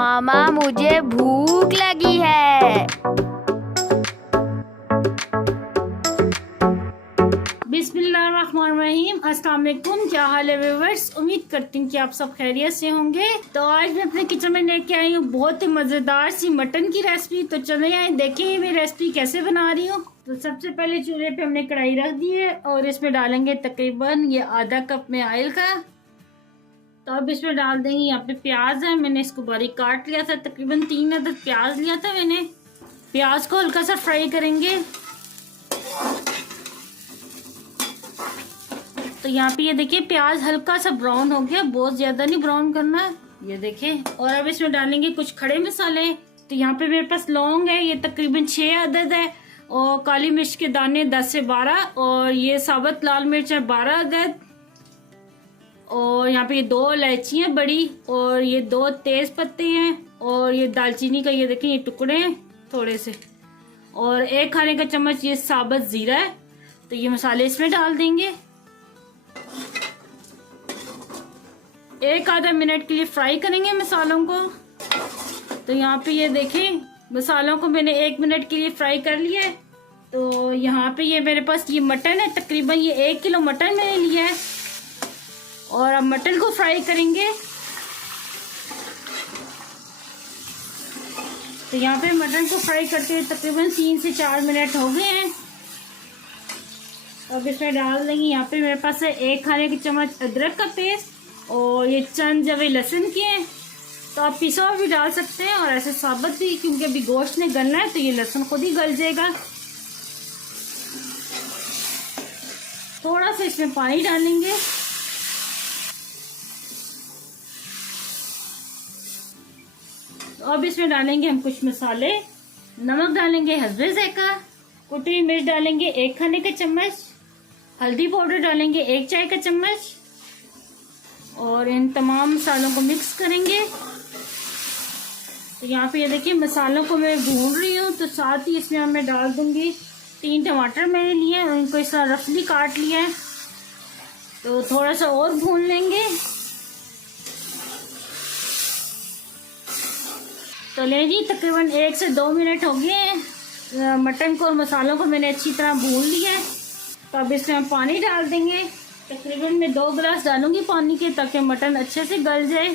मामा मुझे भूख लगी है। बिस्मिल्लाहिर्रहमानिर्रहीम। अस्सलाम वालेकुम। क्या हाल है व्यूअर्स? उम्मीद करती हूँ कि आप सब खैरियत से होंगे। तो आज मैं अपने किचन में लेके आई हूँ बहुत ही मज़ेदार सी मटन की रेसिपी। तो चले आए देखें मैं रेसिपी कैसे बना रही हूँ। तो सबसे पहले चूल्हे पे हमने कढ़ाई रख दी है और इसमें डालेंगे तकरीबन ये आधा कप में ऑयल का। तो अब इसमें डाल देंगे यहाँ पे प्याज है, मैंने इसको बारीक काट लिया था, तकरीबन 3 अदद प्याज लिया था मैंने। प्याज को हल्का सा फ्राई करेंगे। तो यहाँ पे ये देखिए प्याज हल्का सा ब्राउन हो गया, बहुत ज्यादा नहीं ब्राउन करना है, ये देखिए। और अब इसमें डालेंगे कुछ खड़े मसाले। तो यहाँ पे मेरे पास लौंग है, ये तकरीबन 6 अदद है, और काली मिर्च के दाने 10 से 12, और ये साबुत लाल मिर्च है 12 अदद, और यहाँ पे ये 2 इलायची हैं बड़ी, और ये 2 तेज पत्ते हैं, और ये दालचीनी का ये देखिए ये टुकड़े हैं थोड़े से, और 1 खाने का चम्मच ये साबुत जीरा है। तो ये मसाले इसमें डाल देंगे। 1 आधा मिनट के लिए फ्राई करेंगे मसालों को। तो यहाँ पे ये देखें मसालों को मैंने 1 मिनट के लिए फ्राई कर लिया है। तो यहाँ पे ये मेरे पास ये मटन है, तकरीबन ये 1 किलो मटन मैंने लिया है, और अब मटन को फ्राई करेंगे। तो यहाँ पे मटन को फ्राई करते हुए तकरीबन 3 से 4 मिनट हो गए हैं। अब इसमें डाल देंगे यहाँ पे मेरे पास है 1 खाने की चम्मच अदरक का पेस्ट, और ये चंद जवे लहसुन के हैं। तो आप पिसा हुआ भी डाल सकते हैं और ऐसे साबुत भी, क्योंकि अभी गोश्त ने गलना है तो ये लहसुन खुद ही गल जाएगा। थोड़ा सा इसमें पानी डालेंगे। तो अब इसमें डालेंगे हम कुछ मसाले। नमक डालेंगे हस्बे ज़ायका, कुटी मिर्च डालेंगे 1 खाने का चम्मच, हल्दी पाउडर डालेंगे 1 चाय का चम्मच, और इन तमाम मसालों को मिक्स करेंगे। तो यहाँ पे ये देखिए मसालों को मैं भून रही हूँ। तो साथ ही इसमें मैं डाल दूंगी 3 टमाटर मैंने लिए हैं, उनको इस तरह रफली काट लिया है। तो थोड़ा सा और भून लेंगे। तो ले जी तकरीबन 1 से 2 मिनट हो गए हैं। मटन को और मसालों को मैंने अच्छी तरह भून लिया है। तो अब इसमें हम पानी डाल देंगे। तकरीबन मैं 2 गिलास डालूंगी पानी के, ताकि मटन अच्छे से गल जाए।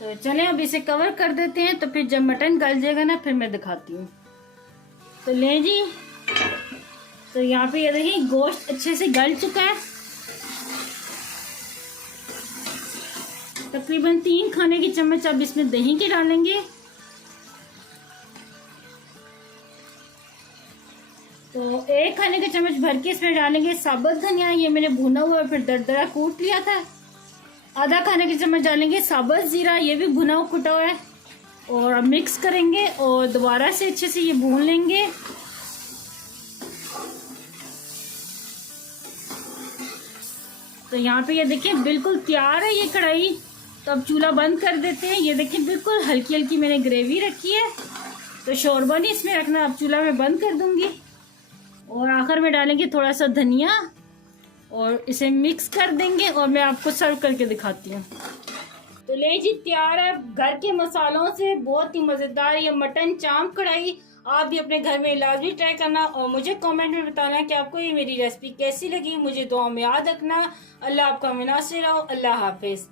तो चलें अब इसे कवर कर देते हैं, तो फिर जब मटन गल जाएगा ना फिर मैं दिखाती हूँ। तो ले जी, तो यहाँ पे ये देखिए गोश्त अच्छे से गल चुका है। तकरीबन 3 खाने की चम्मच अब इसमें दही के डालेंगे। तो 1 खाने का चम्मच भर के इसमें डालेंगे साबुत धनिया, ये मैंने भुना हुआ फिर दरदरा कूट लिया था। आधा खाने की चम्मच डालेंगे साबुत जीरा, ये भी भुना हुआ कुटा हुआ है, और अब मिक्स करेंगे और दोबारा से अच्छे से ये भून लेंगे। तो यहाँ पे ये देखिए बिल्कुल तैयार है ये कढ़ाई। तो अब चूल्हा बंद कर देते हैं। ये देखिए बिल्कुल हल्की हल्की मैंने ग्रेवी रखी है, तो शोरबा नहीं इसमें रखना। अब चूल्हा मैं बंद कर दूंगी, और आखिर में डालेंगे थोड़ा सा धनिया, और इसे मिक्स कर देंगे, और मैं आपको सर्व करके दिखाती हूँ। तो ले जी तैयार है घर के मसालों से बहुत ही मज़ेदार ये मटन चांप कढ़ाई। आप भी अपने घर में लाजमी ट्राई करना, और मुझे कमेंट में बताना कि आपको ये मेरी रेसिपी कैसी लगी। मुझे दुआ में याद रखना। अल्लाह आपका मुनासिर रहो। अल्लाह हाफिज।